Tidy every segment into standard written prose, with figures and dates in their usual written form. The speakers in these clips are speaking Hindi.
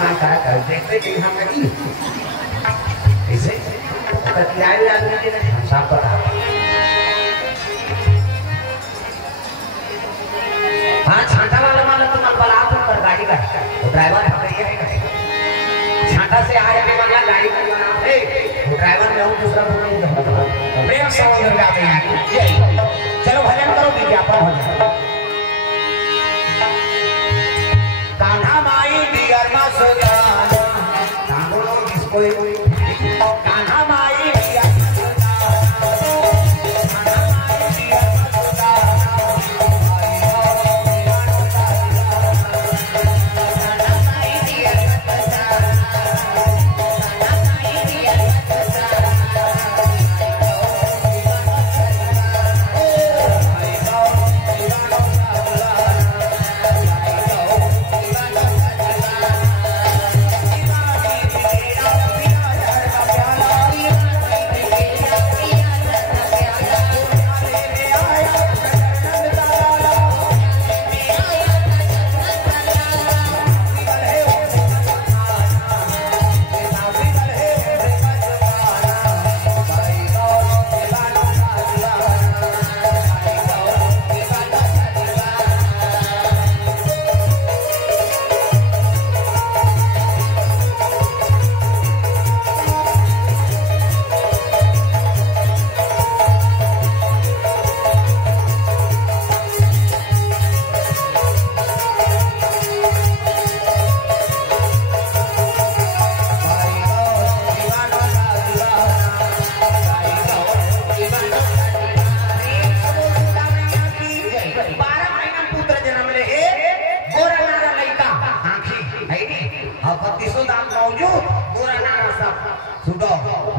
मैं कहा कर देखते कि हम नहीं ऐसे तो किराए आदमी के नहीं साफ पता। हाँ छांटा वाला माल तो मनबलात पर गाड़ी का ड्राइवर पकड़िए छांटा से आया के वाला गाड़ी का ए वो ड्राइवर में हूं दूसरा बोल प्रेम समुद्र में आते हैं। चलो भजन करो विज्ञापन हो जाए। कान्हा माई डियर मसुदाना तांगो किसको कान्हा माई डियर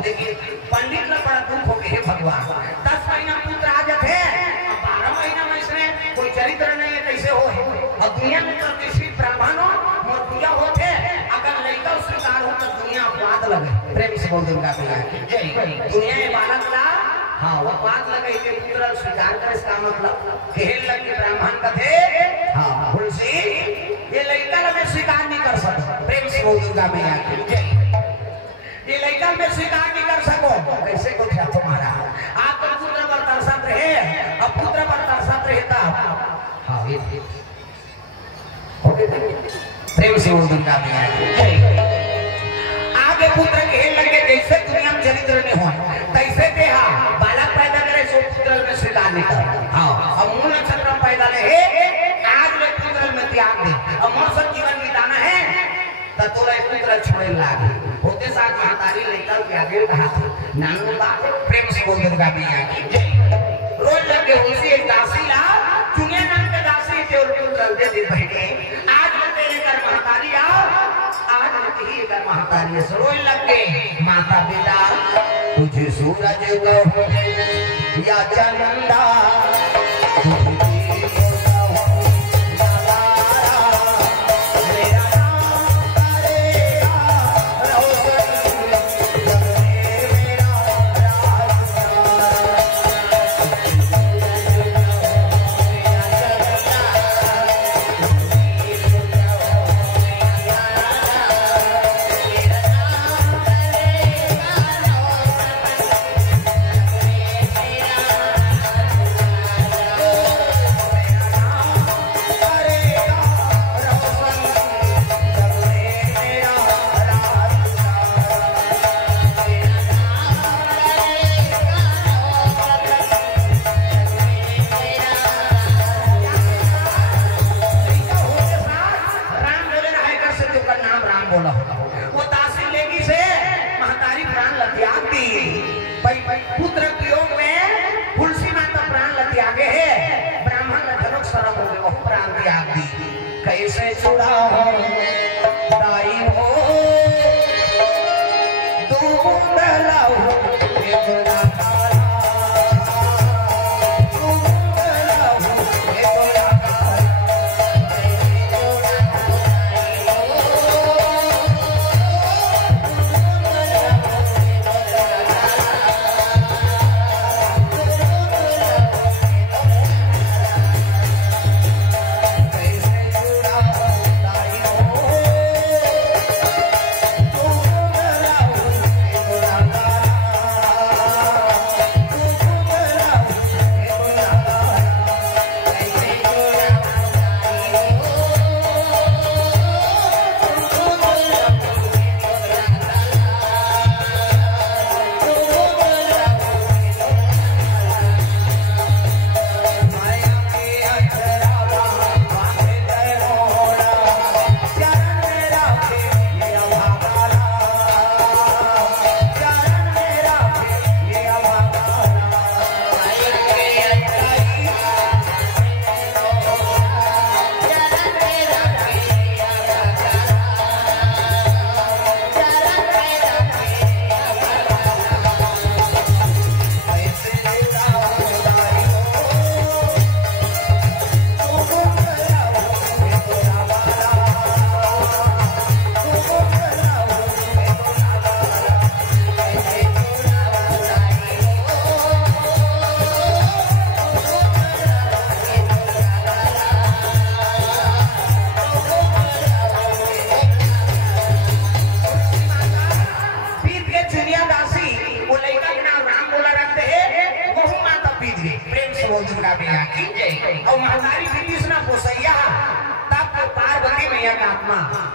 लेकिन पंडित ने बड़ा दुख हो गए भगवान 10 महीना पुत्र आ जाते 12 महीना में इसने कोई चरित्र नहीं है कैसे हो और दुनिया में प्रतिष्ठित ब्राह्मणों मूर्तिया होते अगर लड़का स्वीकार हो तो दुनिया अपवाद लगे प्रेम से बोल दूंगा दुनिया में बालक ला हाँ अपवाद लगे के पुत्र स्वीकार कर इसका मतलब खेल लगे ब्राह्मण का थे हाँ तुलसी ये लड़का में स्वीकार नहीं कर सकता प्रेम से बोल दूंगा मैं ये लड़का में स्वीकार नहीं कर सको कैसे को क्या तुम्हारा आप तो पुत्र पर तरसत रहे अब पुत्र पर तरसत रहता हाँ ये प्रेम से बोल दूंगा मैं आगे पुत्र के लगे जैसे दुनिया में चरित्र नहीं हो तैसे देहा बालक पैदा करे सो पुत्र में स्वीकार नहीं कर हाँ अब मूल नक्षत्र पैदा ले आज में पुत्र में त्याग दे अब मौसम जीवन बिताना है तो तोरा पुत्र छोड़े लागे होते साथ महतारी लेकर के आगे कहा नानू बात प्रेम से बोल दूंगा मैं रोज लगे उसी एक दासी ला चुने नाम के दासी थे और पुत्र दे दे बहने आज लगे लेकर महतारी आओ आज लगे ही लेकर महतारी से रोज लगे माता पिता तुझे सूरज को या चंदा पुत्र वियोग में तुलसी माता प्राण त्यागे है ब्राह्मण जनक शरण हो गए प्राण त्याग दी कैसे छुड़ा हो दाई हो दूध लाओ Oh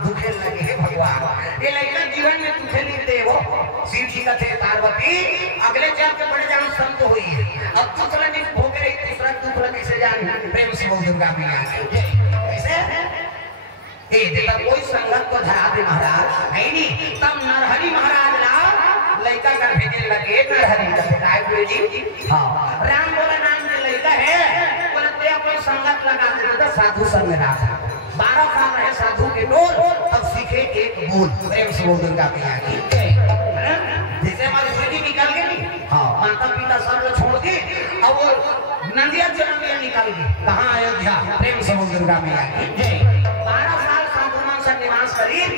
दुखे लगे हे भगवान ये लड़का जीवन में दुखे लिखते हो शिव जी का थे पार्वती अगले चल के बड़े जान संत हुई है अब दूसरा दिन भोग रही दूसरा दूसरा कैसे जान प्रेम से वो दुर्गा मैया कैसे ए देखा कोई संगत को धरा दे महाराज है नहीं तब नरहरि महाराज ला लड़का का भेजने लगे नरहरि का बेटा गुरु जी हां राम बोला नाम के लड़का है बोला तेरा कोई संगत लगा देना साधु संग में रहा 12 साल रहे साधु के डोर अब सीखे एक बोल प्रेम से वो दुर्गा मैया की जैसे हमारे गुरुजी निकल गए हाँ माता पिता सब लोग छोड़ के अब वो नंदिया चरनिया निकल गए कहाँ अयोध्या प्रेम से वो दुर्गा मैया की 12 साल साधुमान से निवास करी है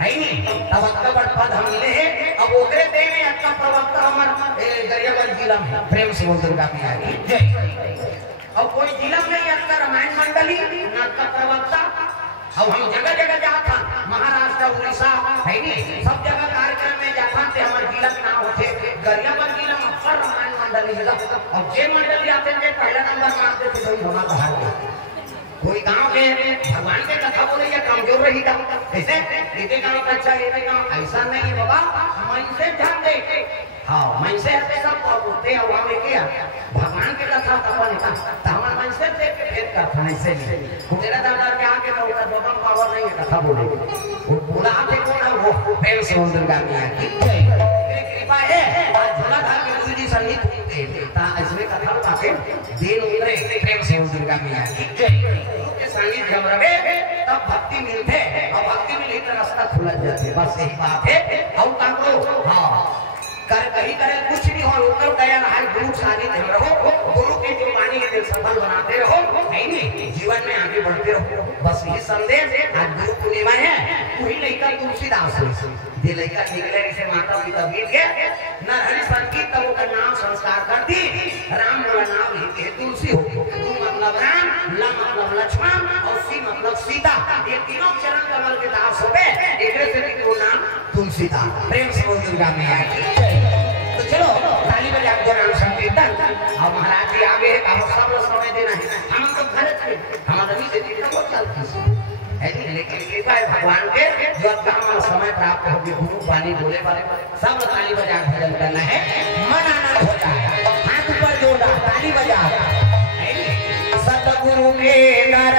नहीं तब अक्का पद हम मिले हैं अब ओकरे दे में अक्का प्रवक्ता हमार गरियागंज जिला में प्रेम से वो दुर्गा मैया की अब कोई जिला में अक्का रामायण मंडली नाटक प्रवक्ता अब हम जगह जगह जाता महाराष्ट्र उड़ीसा है नहीं सब जगह कार्यक्रम में जाता थे हमारे जिला के नाम होते गरियागंज जिला में अक्सर रामायण मंडली मिला और जे मंडली आते थे पहला नंबर मारते थे भाई होना कहा कोई गांव के भगवान के कथा बोले या कमजोर रही था कैसे इतने गांव का अच्छा ये गांव ऐसा नहीं बाबा मन से ध्यान दे हाँ मन से सब बोलते हैं वहां में किया भगवान के कथा तपन का तो हमारे मन से देख के फिर करता नहीं से नहीं तेरा दादा के आके तो उसका दोनों पावर नहीं है कथा बोले वो बोला आते कौन है वो प्रेम से दुर्गा मैया की कृपा है आज झोला धार के गुरुजी संगीत होते ता इसमें कथा बताते दिन उतरे प्रेम से दुर्गा मैया की के संगीत जब रहे तब भक्ति मिलते और भक्ति मिली तो रास्ता खुल जाते बस यही बात है और काको हां कर कहीं करे कुछ नहीं हो ऊपर दया है गुरु सानिध्य में रहो गुरु की जो वाणी है दिल सफल बनाते रहो है नहीं जीवन में आगे बढ़ते रहो बस ये संदेश आज गुरु पूर्णिमा है वही लड़का तुलसीदास ये लड़का निकले से माता पिता बीत गए नरहरि संगीत तब का नाम संस्कार कर दी राम बोला नाम ही तुलसी हो तू मतलब राम ल मतलब लक्ष्मण और सी मतलब सीता ये तीनों चरण कमल के दास हो गए एक से वो नाम तुलसीदास प्रेम से दुर्गा मैया की तो चलो ताली बजा के नाम संकीर्तन और महाराज जी आगे हम सब लोग समय देना है हम तो घर थे हमारा नहीं देती तो बहुत चलती है लेकिन कृपा है भगवान के जो आपका हमारा समय प्राप्त हो गया गुरु वाणी बोले वाले सब लोग ताली बजा के भजन करना है मन आनंद होता है हाथ ऊपर जोड़ा ताली बजा सतगुरु के घर